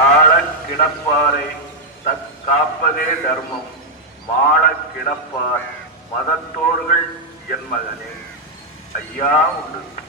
ஆழக் கிடப்பாரை தற்காப்பதே தர்மம். மாழக் கிடப்பார் மதத்தோர்கள் என் மகனே. ஐயா உண்டு.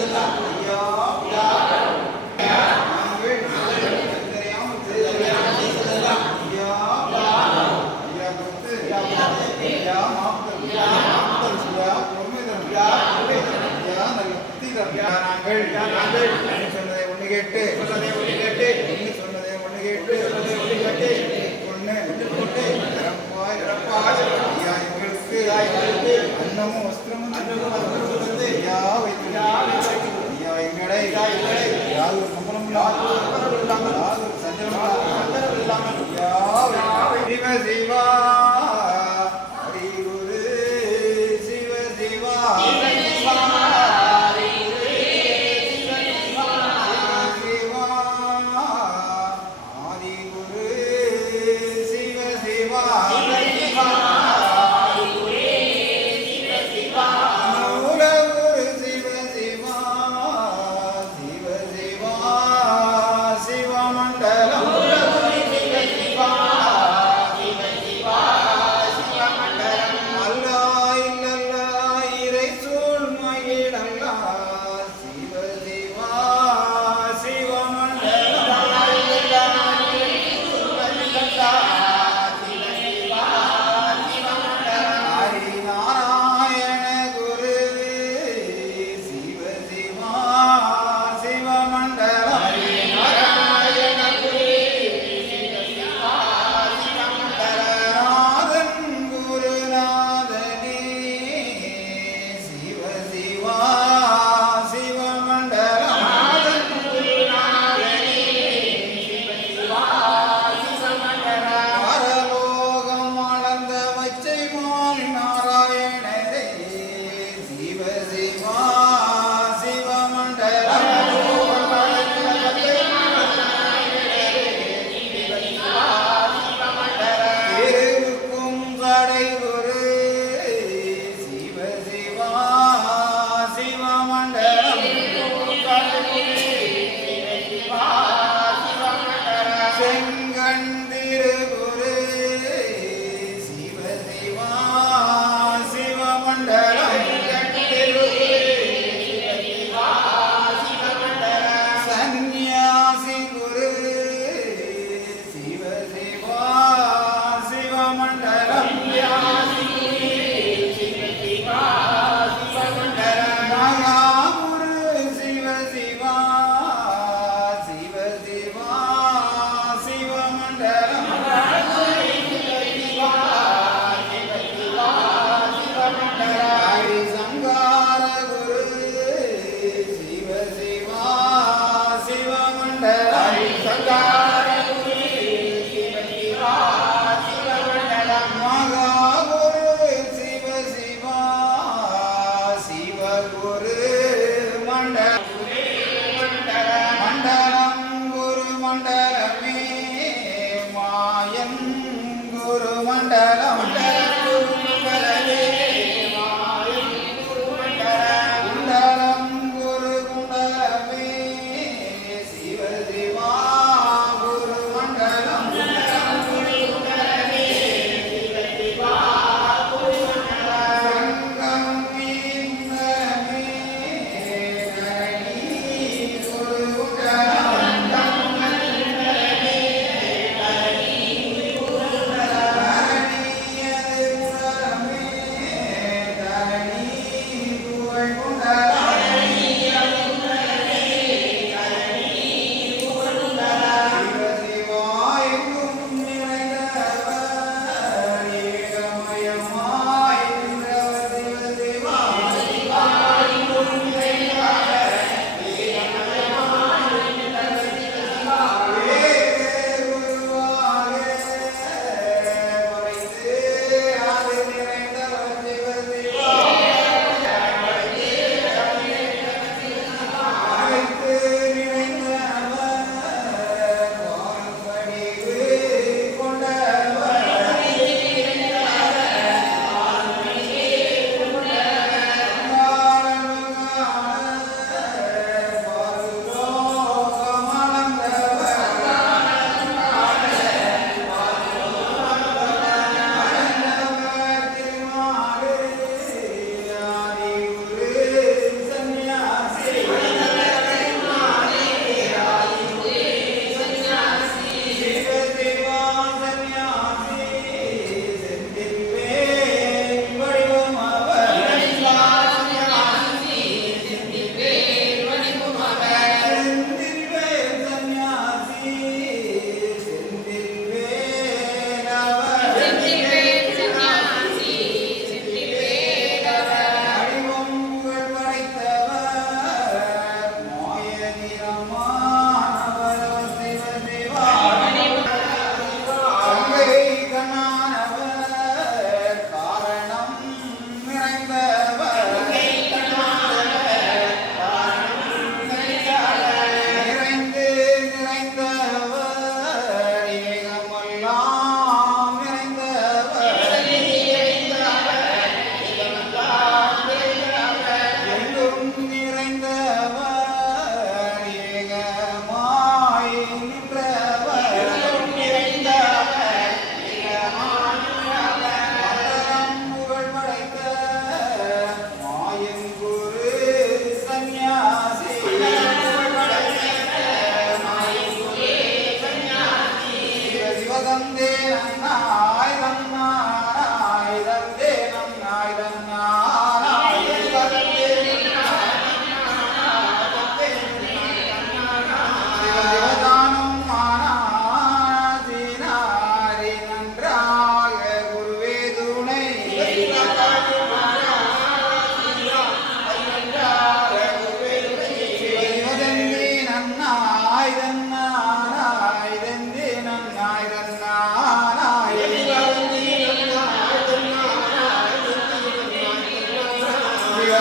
దండము వస్త్రము యా వెంకడై యాలు కంపలములు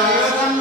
Amen.